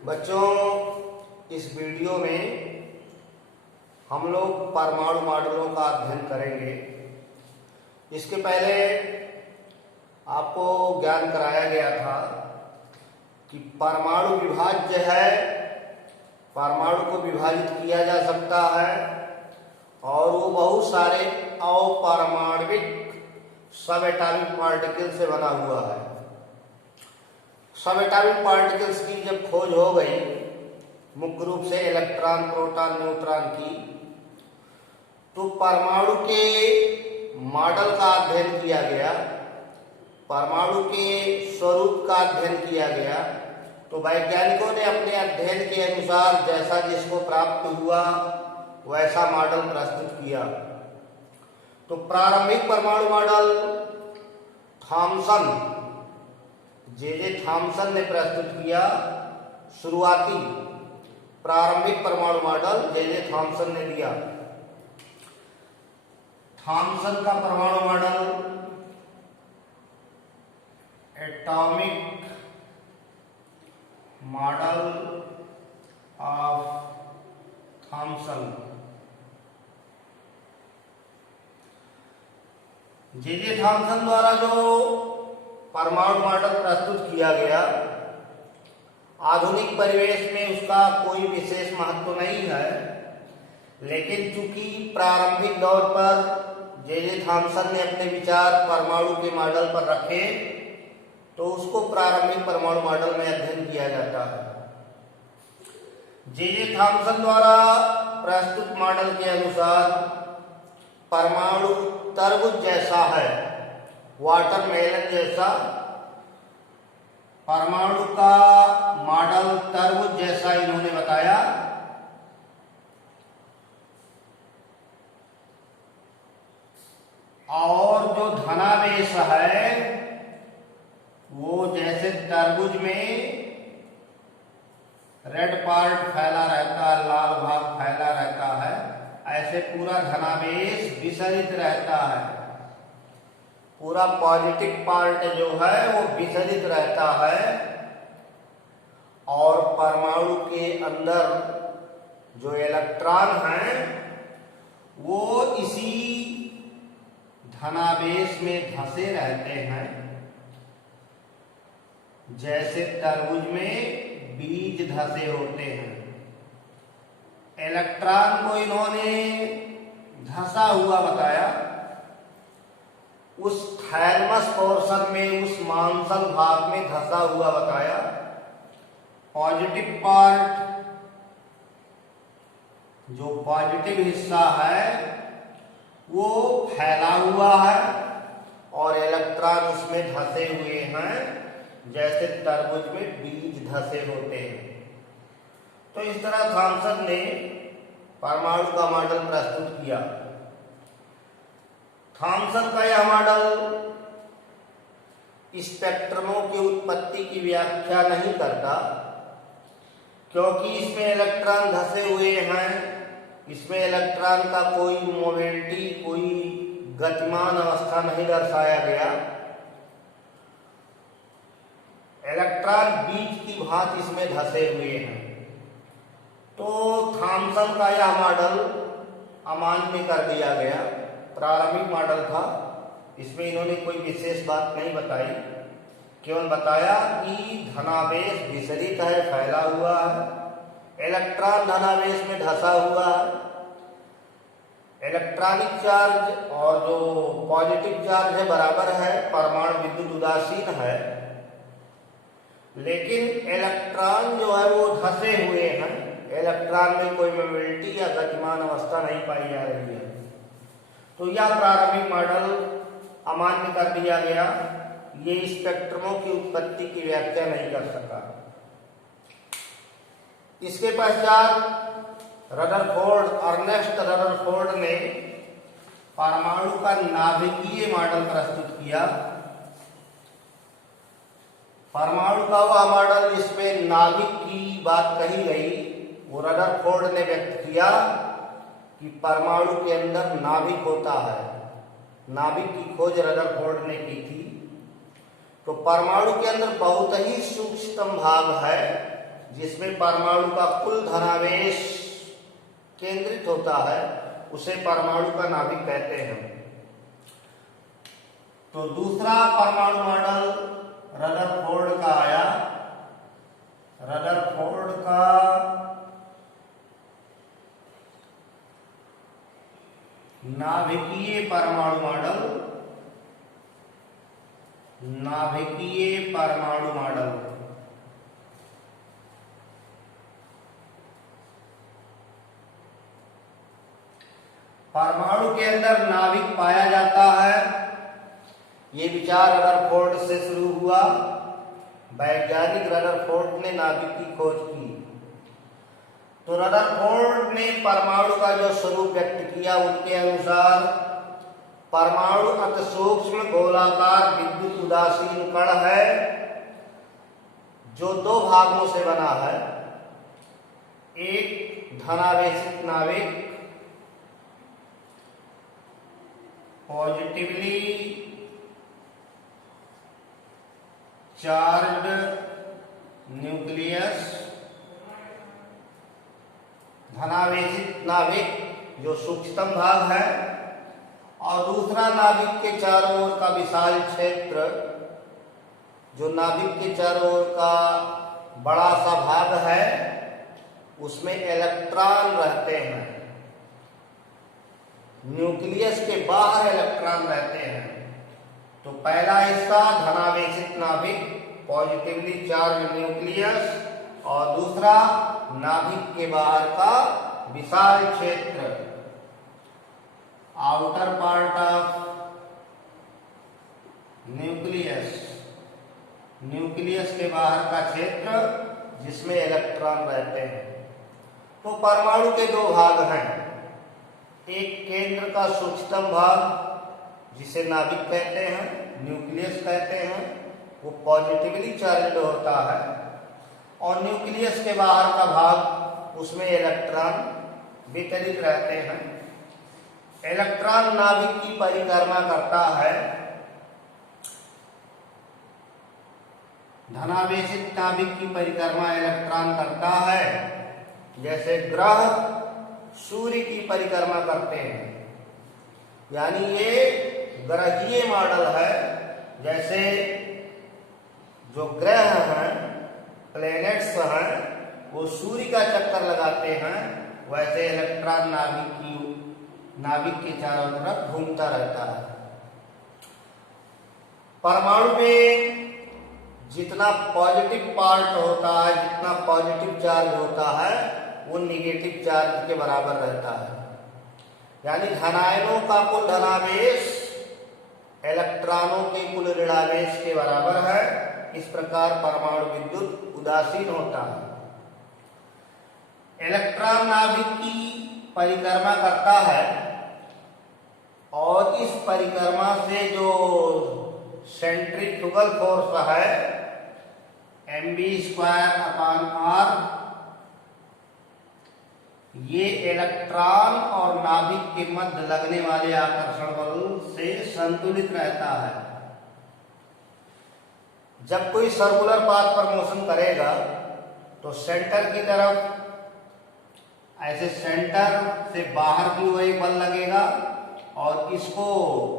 बच्चों, इस वीडियो में हम लोग परमाणु मॉडलों का अध्ययन करेंगे। इसके पहले आपको ज्ञान कराया गया था कि परमाणु विभाज्य है, परमाणु को विभाजित किया जा सकता है और वो बहुत सारे अपारमाणविक सब एटॉमिक पार्टिकल से बना हुआ है। सब एटॉमिक पार्टिकल्स की जब खोज हो गई, मुख्य रूप से इलेक्ट्रॉन, प्रोटॉन, न्यूट्रॉन की, तो परमाणु के मॉडल का अध्ययन किया गया, परमाणु के स्वरूप का अध्ययन किया गया। तो वैज्ञानिकों ने अपने अध्ययन के अनुसार जैसा जिसको प्राप्त हुआ वैसा मॉडल प्रस्तुत किया। तो प्रारंभिक परमाणु मॉडल थॉमसन, जे थॉमसन ने प्रस्तुत किया। शुरुआती प्रारंभिक परमाणु मॉडल जे थॉमसन ने दिया। थॉमसन का परमाणु model atomic model of Thomson, J Thomson द्वारा जो परमाणु मॉडल प्रस्तुत किया गया, आधुनिक परिवेश में उसका कोई विशेष महत्व नहीं है, लेकिन चूंकि प्रारंभिक दौर पर जे थॉमसन ने अपने विचार परमाणु के मॉडल पर रखे, तो उसको प्रारंभिक परमाणु मॉडल में अध्ययन किया जाता है। जे थॉमसन द्वारा प्रस्तुत मॉडल के अनुसार परमाणु तरबूज जैसा है, वाटरमेलन जैसा। परमाणु का मॉडल तरबूज जैसा इन्होंने बताया। और जो धनावेश है वो जैसे तरबूज में रेड पार्ट फैला रहता है, लाल भाग फैला रहता है, ऐसे पूरा धनावेश विसरित रहता है। पूरा पॉजिटिव पार्ट जो है वो विचलित रहता है और परमाणु के अंदर जो इलेक्ट्रॉन हैं वो इसी धनावेश में धंसे रहते हैं। जैसे तरबूज में बीज धंसे होते हैं, इलेक्ट्रॉन को इन्होंने धंसा हुआ बताया। उस थैलमस पोर्शन में, उस मांसल भाग में धंसा हुआ बताया। पॉजिटिव पार्ट, जो पॉजिटिव हिस्सा है वो फैला हुआ है और इलेक्ट्रॉन उसमें धंसे हुए हैं, जैसे तरबूज में बीज धंसे होते हैं। तो इस तरह थॉमसन ने परमाणु का मॉडल प्रस्तुत किया। थॉमसन का यह मॉडल स्पेक्ट्रमों की उत्पत्ति की व्याख्या नहीं करता, क्योंकि इसमें इलेक्ट्रॉन धंसे हुए हैं, इसमें इलेक्ट्रॉन का कोई मोबिलिटी, कोई गतिमान अवस्था नहीं दर्शाया गया। इलेक्ट्रॉन बीज की भांति इसमें धंसे हुए हैं। तो थॉमसन का यह मॉडल अमान्य कर दिया गया। प्रारंभिक मॉडल था, इसमें इन्होंने कोई विशेष बात नहीं बताई, केवल बताया कि धनावेश विसरित है, फैला हुआ है, इलेक्ट्रॉन धनावेश में धंसा हुआ है। इलेक्ट्रॉनिक चार्ज और जो पॉजिटिव चार्ज है बराबर है, परमाणु विद्युत उदासीन है, लेकिन इलेक्ट्रॉन जो है वो धंसे हुए हैं। इलेक्ट्रॉन में कोई मोबिलिटी या गतिमान अवस्था नहीं पाई जा रही है। तो यह प्रारंभिक मॉडल अमान्य कर दिया गया। ये स्पेक्ट्रमों की उत्पत्ति की व्याख्या नहीं कर सका। इसके पश्चात रदरफोर्ड, अर्नेस्ट रदरफोर्ड ने परमाणु का नाभिकीय मॉडल प्रस्तुत किया। परमाणु का वह मॉडल जिसमें नाभिक की बात कही गई, वो रदरफोर्ड ने व्यक्त किया कि परमाणु के अंदर नाभिक होता है। नाभिक की खोज रदरफोर्ड ने की थी। तो परमाणु के अंदर बहुत ही सूक्ष्म भाग है जिसमें परमाणु का कुल धनावेश केंद्रित होता है, उसे परमाणु का नाभिक कहते हैं। तो दूसरा परमाणु मॉडल रदरफोर्ड का आया। रदरफोर्ड का नाभिकीय परमाणु मॉडल, नाभिकीय परमाणु मॉडल। परमाणु के अंदर नाभिक पाया जाता है, ये विचार रदरफोर्ड से शुरू हुआ। वैज्ञानिक रदरफोर्ड ने नाभिक की खोज की। तो रदरफोर्ड ने परमाणु का जो स्वरूप व्यक्त किया, उनके अनुसार परमाणु अति सूक्ष्म गोलाकार विद्युत उदासीन कण है, जो दो भागों से बना है। एक धनावेशित नाभिक, पॉजिटिवली चार्ज्ड न्यूक्लियस, धनावेशित नाभिक जो सूक्ष्मतम भाग है, और दूसरा नाभिक के चारों ओर का विशाल क्षेत्र, जो नाभिक के चारों ओर का बड़ा सा भाग है, उसमें इलेक्ट्रॉन रहते हैं। न्यूक्लियस के बाहर इलेक्ट्रॉन रहते हैं। तो पहला हिस्सा धनावेशित नाभिक, पॉजिटिवली चार्ज न्यूक्लियस, और दूसरा नाभिक के बाहर का विशाल क्षेत्र, outer part of nucleus, nucleus के बाहर का क्षेत्र जिसमें इलेक्ट्रॉन रहते हैं। तो परमाणु के दो भाग हैं, एक केंद्र का सूक्ष्मतम भाग जिसे नाभिक कहते हैं, न्यूक्लियस कहते हैं, वो पॉजिटिवली चार्ज्ड होता है, और न्यूक्लियस के बाहर का भाग, उसमें इलेक्ट्रॉन वितरित रहते हैं। इलेक्ट्रॉन नाभिक की परिक्रमा करता है। धनावेशित नाभिक की परिक्रमा इलेक्ट्रॉन करता है, जैसे ग्रह सूर्य की परिक्रमा करते हैं। यानी ये ग्रहीय मॉडल है। जैसे जो ग्रह हैं, प्लैनेट्स हैं, वो सूर्य का चक्कर लगाते हैं, वैसे इलेक्ट्रॉन नाभिक के चारों तरफ घूमता रहता है। परमाणु में जितना पॉजिटिव पार्ट होता है, जितना पॉजिटिव चार्ज होता है, वो निगेटिव चार्ज के बराबर रहता है। यानी धनायनों का कुल धनावेश इलेक्ट्रॉनों के कुल ऋणावेश के बराबर है। इस प्रकार परमाणु विद्युत उदासीन होता है। इलेक्ट्रॉन नाभिक की परिक्रमा करता है, और इस परिक्रमा से जो सेंट्रीफ्यूगल फोर्स है mv²/r, ये इलेक्ट्रॉन और नाभिक के मध्य लगने वाले आकर्षण बल से संतुलित रहता है। जब कोई सर्कुलर पाथ पर मोशन करेगा तो सेंटर की तरफ, ऐसे सेंटर से बाहर की ओर एक बल लगेगा और इसको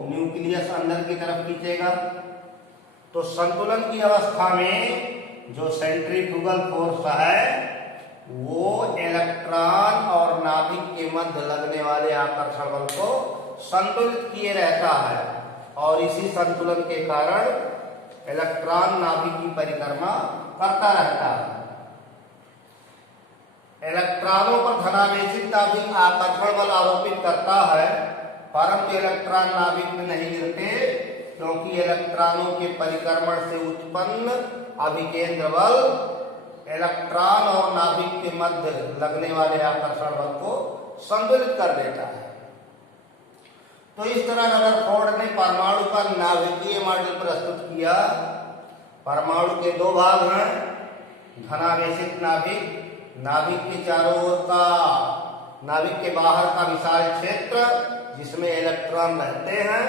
न्यूक्लियस अंदर की तरफ खींचेगा। तो संतुलन की अवस्था में जो सेंट्रीफ्यूगल फोर्स है वो इलेक्ट्रॉन और नाभिक के मध्य लगने वाले आकर्षण बल को संतुलित किए रहता है, और इसी संतुलन के कारण इलेक्ट्रॉन नाभिक की परिक्रमा करता रहता है। इलेक्ट्रॉनों पर धनावेशित नाभिक आकर्षण बल आरोपित करता है, परंतु इलेक्ट्रॉन नाभिक में नहीं गिरते, क्योंकि इलेक्ट्रॉनों के परिक्रमण से उत्पन्न अभिकेंद्र बल इलेक्ट्रॉन और नाभिक के मध्य लगने वाले आकर्षण बल को संतुलित कर देता है। तो इस तरह रदरफोर्ड ने परमाणु का नाभिकीय मॉडल प्रस्तुत किया। परमाणु के दो भाग हैं, धनावेशित नाभिक, नाभिक के चारों ओर का, नाभिक के बाहर का विशाल क्षेत्र जिसमें इलेक्ट्रॉन रहते हैं।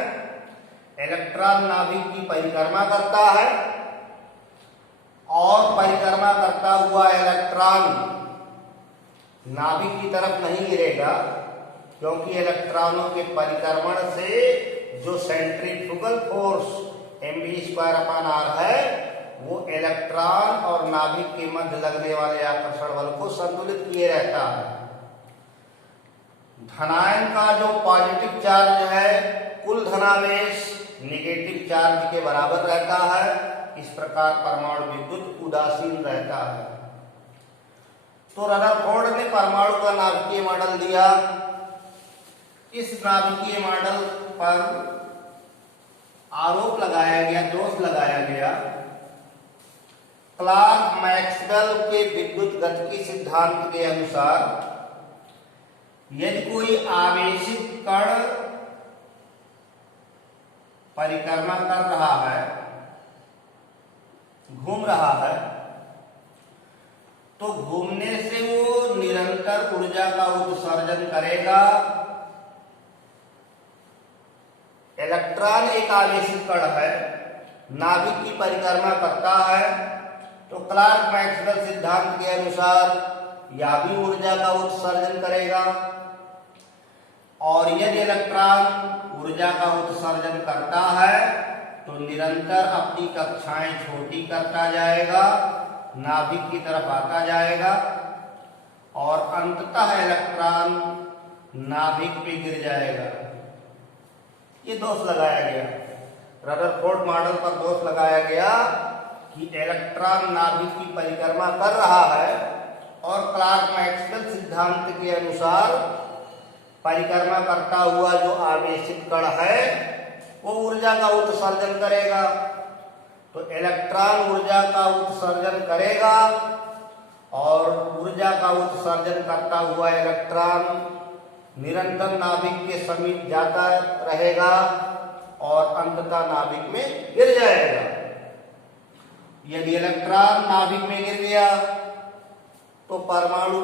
इलेक्ट्रॉन नाभिक की परिक्रमा करता है और परिक्रमा करता हुआ इलेक्ट्रॉन नाभिक की तरफ नहीं गिरेगा, क्योंकि इलेक्ट्रॉनों के परिक्रमण से जो सेंट्रीफ्यूगल फोर्स mv²/r है वो इलेक्ट्रॉन और नाभिक के मध्य लगने वाले आकर्षण बल को संतुलित किए रहता है। धनायन का जो पॉजिटिव चार्ज है कुल धनावेश नेगेटिव चार्ज के बराबर रहता है। इस प्रकार परमाणु विद्युत उदासीन रहता है। तो रदरफोर्ड ने परमाणु का नाभिकीय मॉडल दिया। इस नाभिकीय मॉडल पर आरोप लगाया गया, दोष लगाया गया, क्लार्क मैक्सवेल के विद्युत गतिकी सिद्धांत के अनुसार यदि कोई आवेशित कण परिक्रमा कर रहा है, घूम रहा है, तो घूमने से वो निरंतर ऊर्जा का उत्सर्जन करेगा। इलेक्ट्रॉन एक आवेशित कण है, नाभिक की परिक्रमा करता है, तो क्लार्क मैक्सवेल सिद्धांत के अनुसार यह भी ऊर्जा का उत्सर्जन करेगा। और यदि इलेक्ट्रॉन ऊर्जा का उत्सर्जन करता है तो निरंतर अपनी कक्षाएं छोटी करता जाएगा, नाभिक की तरफ आता जाएगा और अंततः इलेक्ट्रॉन नाभिक पे गिर जाएगा। ये दोष लगाया गया, रदरफोर्ड मॉडल पर दोष लगाया गया कि इलेक्ट्रॉन नाभिक की परिक्रमा कर रहा है और क्लार्क मैक्सवेल सिद्धांत के अनुसार परिक्रमा करता हुआ जो आवेशित कण है वो ऊर्जा का उत्सर्जन करेगा। तो इलेक्ट्रॉन ऊर्जा का उत्सर्जन करेगा और ऊर्जा का उत्सर्जन करता हुआ इलेक्ट्रॉन निरंतर नाभिक के समीप जाता रहेगा और अंततः नाभिक में गिर जाएगा। यदि इलेक्ट्रॉन नाभिक में गिर गया तो परमाणु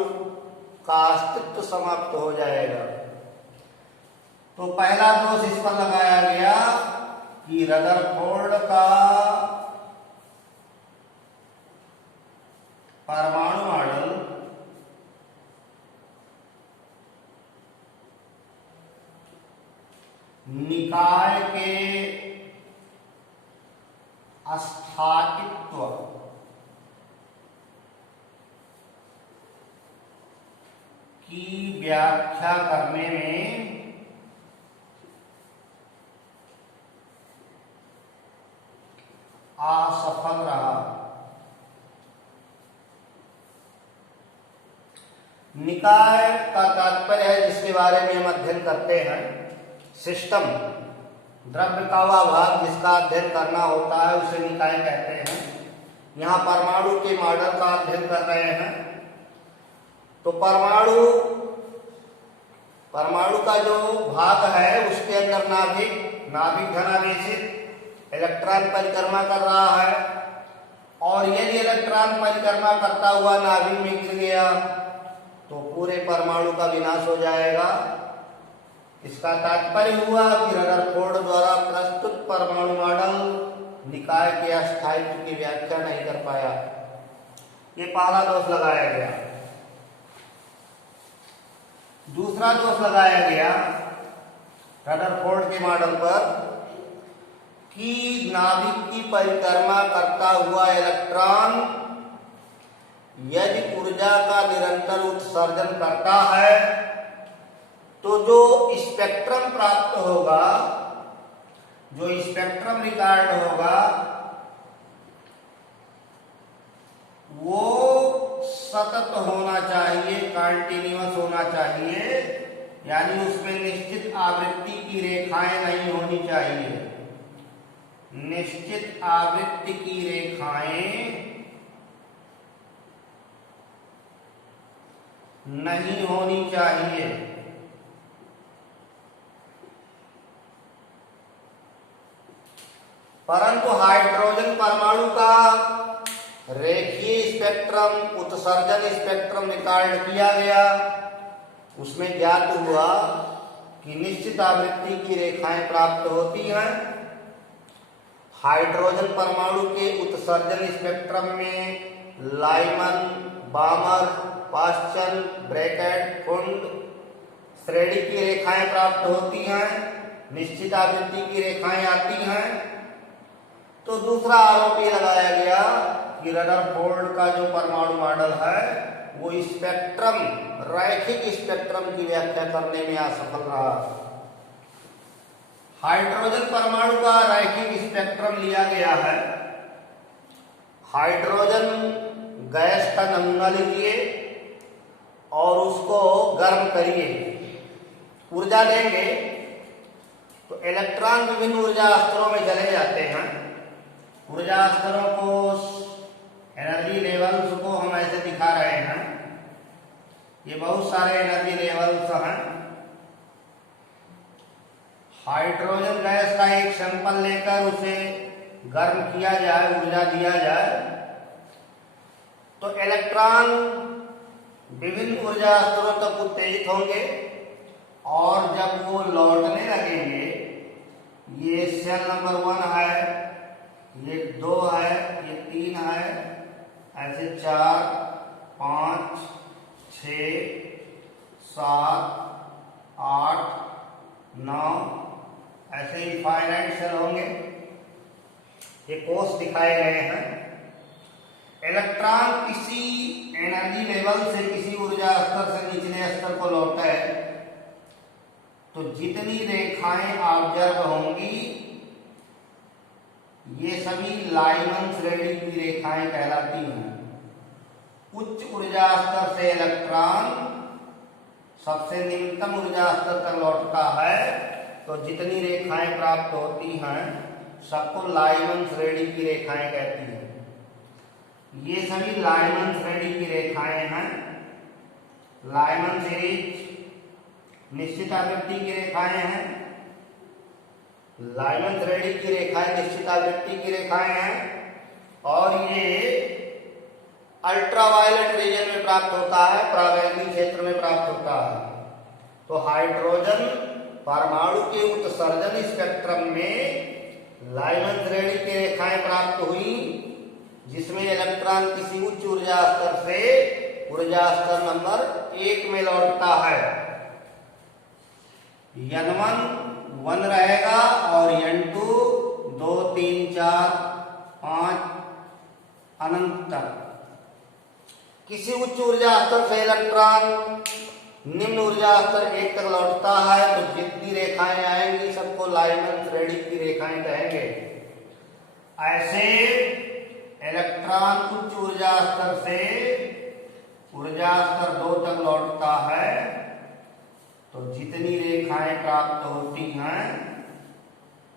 का अस्तित्व समाप्त हो जाएगा। तो पहला दोष इस पर लगाया गया कि रदरफोर्ड का परमाणु मॉडल निकाय के अस्थायित्व की व्याख्या करने में असफल रहा। निकाय का तात्पर्य है, जिसके बारे में हम अध्ययन करते हैं, सिस्टम, द्रव्य का वह भाग जिसका अध्ययन करना होता है उसे निकाय कहते हैं। यहाँ परमाणु के मॉडल का अध्ययन कर रहे हैं। तो परमाणु का जो भाग है उसके अंदर नाभिक धनावेशित, इलेक्ट्रॉन परिक्रमा कर रहा है और यदि इलेक्ट्रॉन परिक्रमा करता हुआ नाभिक में गिर गया तो पूरे परमाणु का विनाश हो जाएगा। इसका तात्पर्य हुआ कि रदरफोर्ड द्वारा प्रस्तुत परमाणु मॉडल निकाय के अस्थायित्व की व्याख्या नहीं कर पाया। ये पहला दोष लगाया गया। दूसरा दोष लगाया गया रदरफोर्ड के मॉडल पर कि नाभिक की परिक्रमा करता हुआ इलेक्ट्रॉन यदि ऊर्जा का निरंतर उत्सर्जन करता है तो जो स्पेक्ट्रम प्राप्त होगा, जो स्पेक्ट्रम रिकॉर्ड होगा, वो सतत होना चाहिए, कंटीन्यूअस होना चाहिए, यानी उसमें निश्चित आवृत्ति की रेखाएं नहीं होनी चाहिए। निश्चित आवृत्ति की रेखाएं नहीं होनी चाहिए। परंतु हाइड्रोजन परमाणु का रेखीय स्पेक्ट्रम, उत्सर्जन स्पेक्ट्रम रिकॉर्ड किया गया। उसमें ज्ञात हुआ कि निश्चित आवृत्ति की रेखाएं प्राप्त होती हैं। हाइड्रोजन परमाणु के उत्सर्जन स्पेक्ट्रम में लाइमन, बामर, पाश्चन, ब्रैकेट, कुंड श्रेणी की रेखाएं प्राप्त होती हैं, निश्चित आवृत्ति की रेखाएं आती हैं। तो दूसरा आरोप ये लगाया गया कि रदरफोर्ड का जो परमाणु मॉडल है वो स्पेक्ट्रम, रैखिक स्पेक्ट्रम की व्याख्या करने में असफल रहा। हाइड्रोजन परमाणु का रैखिक स्पेक्ट्रम लिया गया है। हाइड्रोजन गैस का नमूना लीजिए और उसको गर्म करिए, ऊर्जा देंगे तो इलेक्ट्रॉन विभिन्न ऊर्जा स्तरों में चले जाते हैं। ऊर्जा स्तरों को, एनर्जी लेवल्स को हम ऐसे दिखा रहे हैं। ये बहुत सारे एनर्जी लेवल्स हैं। हाइड्रोजन गैस का एक सैंपल लेकर उसे गर्म किया जाए, ऊर्जा दिया जाए, तो इलेक्ट्रॉन विभिन्न ऊर्जा स्तरों तक उत्तेजित होंगे और जब वो लौटने लगेंगे, ये सेल नंबर 1 है, ये 2 है, ये 3 है, ऐसे 4, 5, 6, 7, 8, 9 ऐसे ही फाइनाइट सेल होंगे। ये कोष दिखाए गए हैं। इलेक्ट्रॉन किसी एनर्जी लेवल से, किसी ऊर्जा स्तर से निचले स्तर को लौटे तो जितनी रेखाएं ऑब्जर्व होंगी ये सभी लाइमन श्रेणी की रेखाएं कहलाती हैं। उच्च ऊर्जा स्तर से इलेक्ट्रॉन सबसे निम्नतम ऊर्जा स्तर तक लौटता है तो जितनी रेखाएं प्राप्त होती हैं सबको लाइमन श्रेणी की रेखाएं कहती हैं। ये सभी लाइमन श्रेणी की रेखाएं हैं। लाइमन सीरीज निश्चित आवृत्ति की रेखाएं हैं। लाइमन श्रेणी की रेखाएं निश्चित आवृत्ति की रेखाएं हैं और ये अल्ट्रावायलेट रीजन में प्राप्त होता है, पराबैंगनी क्षेत्र में प्राप्त होता है। तो हाइड्रोजन परमाणु के उत्सर्जन स्पेक्ट्रम में लाइमन श्रेणी की रेखाएं प्राप्त हुई जिसमें इलेक्ट्रॉन किसी उच्च ऊर्जा स्तर से ऊर्जा स्तर नंबर 1 में लौटता है। N1 1 रहेगा और N2 2, 3, 4, 5 अनंत तक। किसी उच्च ऊर्जा स्तर से इलेक्ट्रॉन निम्न ऊर्जा स्तर 1 तक लौटता है तो जितनी रेखाएं आएंगी सबको लाइमन श्रेणी की रेखाएं कहेंगे। ऐसे इलेक्ट्रॉन उच्च ऊर्जा स्तर से ऊर्जा स्तर 2 तक लौटता है तो जितनी रेखाएं प्राप्त होती हैं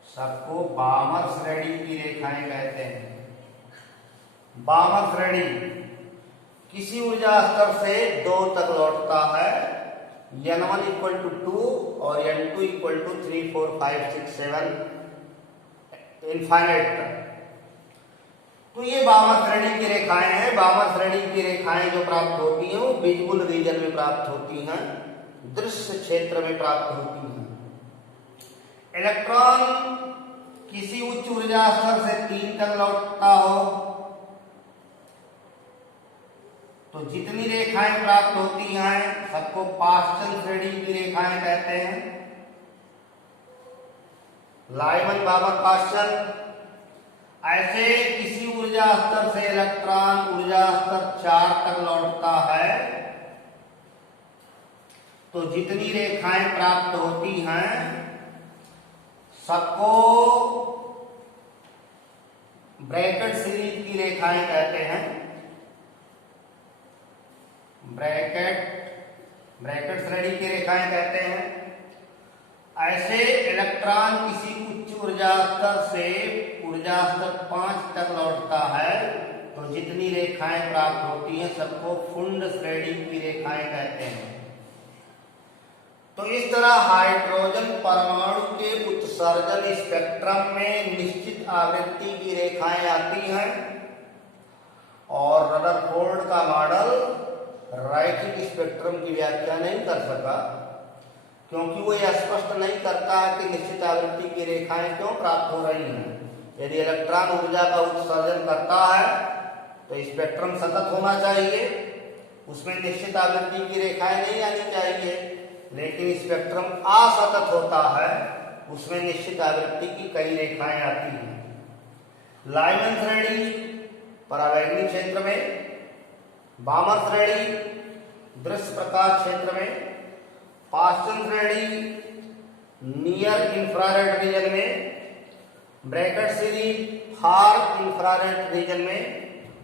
सबको बामर श्रेणी की रेखाएं कहते हैं। बामर श्रेणी किसी ऊर्जा स्तर से 2 तक लौटता है। N1 इक्वल टू 2 और N2 इक्वल टू 3, 4, 5, 6, 7 इनफाइनाइट तक। तो ये बामर श्रेणी की रेखाएं हैं। बामर श्रेणी की रेखाएं जो प्राप्त होती हैं वो विजुअल रीजन में प्राप्त होती हैं, दृश्य क्षेत्र में प्राप्त होती हैं। इलेक्ट्रॉन किसी उच्च ऊर्जा स्तर से 3 तक लौटता हो तो जितनी रेखाएं प्राप्त होती हैं सबको पाश्चन श्रेणी की रेखाएं कहते हैं। लाइमन, बामर, पाश्चन। ऐसे किसी ऊर्जा स्तर से इलेक्ट्रॉन ऊर्जा स्तर 4 तक लौटता है तो जितनी रेखाएं प्राप्त होती हैं सबको ब्रैकेट सीरीज की रेखाएं कहते हैं। ब्रैकेट श्रेणी की रेखाएं कहते हैं। ऐसे इलेक्ट्रॉन किसी उच्च ऊर्जा स्तर से ऊर्जा स्तर 5 तक लौटता है तो जितनी रेखाएं प्राप्त होती हैं सबको फुंड श्रेणी की रेखाएं कहते हैं। तो इस तरह हाइड्रोजन परमाणु के उत्सर्जन स्पेक्ट्रम में निश्चित आवृत्ति की रेखाएं आती हैं और रदरफोर्ड का मॉडल रैखिक स्पेक्ट्रम की व्याख्या नहीं कर सका क्योंकि वो यह स्पष्ट नहीं करता है कि निश्चित आवृत्ति की रेखाएं क्यों प्राप्त हो रही हैं। यदि इलेक्ट्रॉन ऊर्जा का उत्सर्जन करता है तो स्पेक्ट्रम सतत होना चाहिए, उसमें निश्चित आवृत्ति की रेखाएं नहीं आनी चाहिए। लेकिन स्पेक्ट्रम असतत होता है, उसमें निश्चित आवृत्ति की कई रेखाएं आती हैं। लाइमन श्रेणी परावैंगनी क्षेत्र में, बामर श्रेणी दृश्य प्रकाश क्षेत्र में, पास्टन श्रेणी नियर इंफ्रारेड रीजन में, ब्रैकेट सीरीज फार इंफ्रारेड रीजन में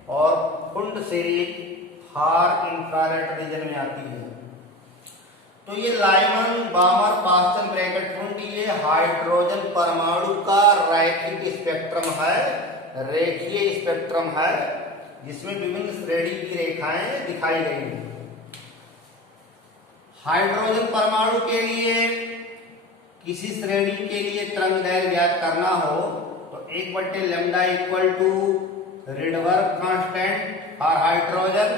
और कुंड सीरीज फार इंफ्रारेड रीजन में आती है। तो ये लाइमन, बामर, पास्टन, ब्रैकेट, कुंड ये हाइड्रोजन परमाणु का रैखिक स्पेक्ट्रम है, रेखीय स्पेक्ट्रम है, जिसमें विभिन्न श्रेणी की रेखाएं दिखाई गई हैं। हाइड्रोजन परमाणु के लिए किसी श्रेणी के लिए तरंग दैर्घ्य ज्ञात करना हो तो 1/λ equal to Rydberg constant for hydrogen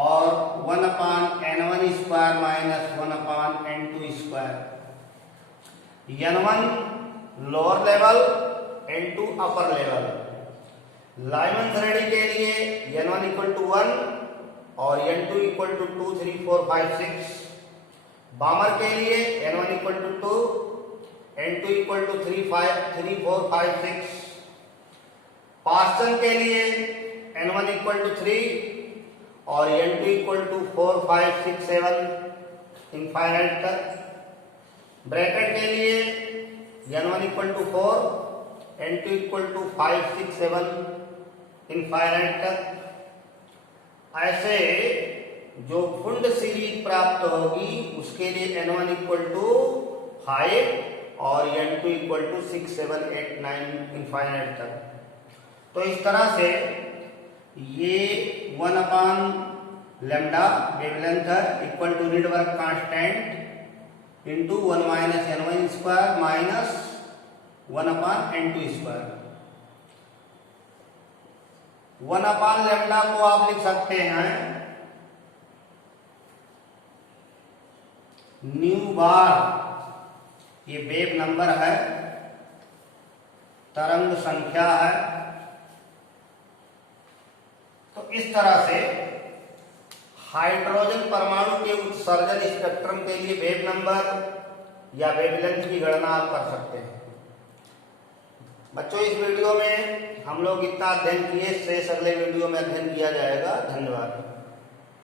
और 1/n1 square minus 1/n2 square. n1 lower level, n2 upper level. Lyman श्रेणी के लिए n1 इक्वल टू 1 और n2 इक्वल टू 2, 3, 4, 5, 6। बामर के लिए n1 equal to 2, n2 equal to 3, 4, 5, 6। पास्टन के लिए n1 इक्वल टू 3 और n2 इक्वल टू 4, 5, 6, 7 इनफाइनाइट तक। ब्रैकेट के लिए n1 equal to 4, n2 equal to 5, 6, 7 infinite तक। ऐसे जो कुंड सीरीज प्राप्त होगी उसके लिए n1 इक्वल टू 5 और n2 इक्वल टू 6, 7, 8, 9 इनफाइनाइट तक। तो इस तरह से ये 1/λ वेवलेंथ है equal to Rydberg constant into 1 minus n1 square minus 1/n2 square. 1/λ को आप लिख सकते हैं न्यू बार, ये वेव नंबर है, तरंग संख्या है। तो इस तरह से हाइड्रोजन परमाणु के उत्सर्जन स्पेक्ट्रम के लिए वेव नंबर या वेवलेंथ की गणना आप कर सकते हैं। बच्चों, इस वीडियो में हम लोग इतना अध्ययन किए, शेष अगले वीडियो में अध्ययन किया जाएगा। धन्यवाद।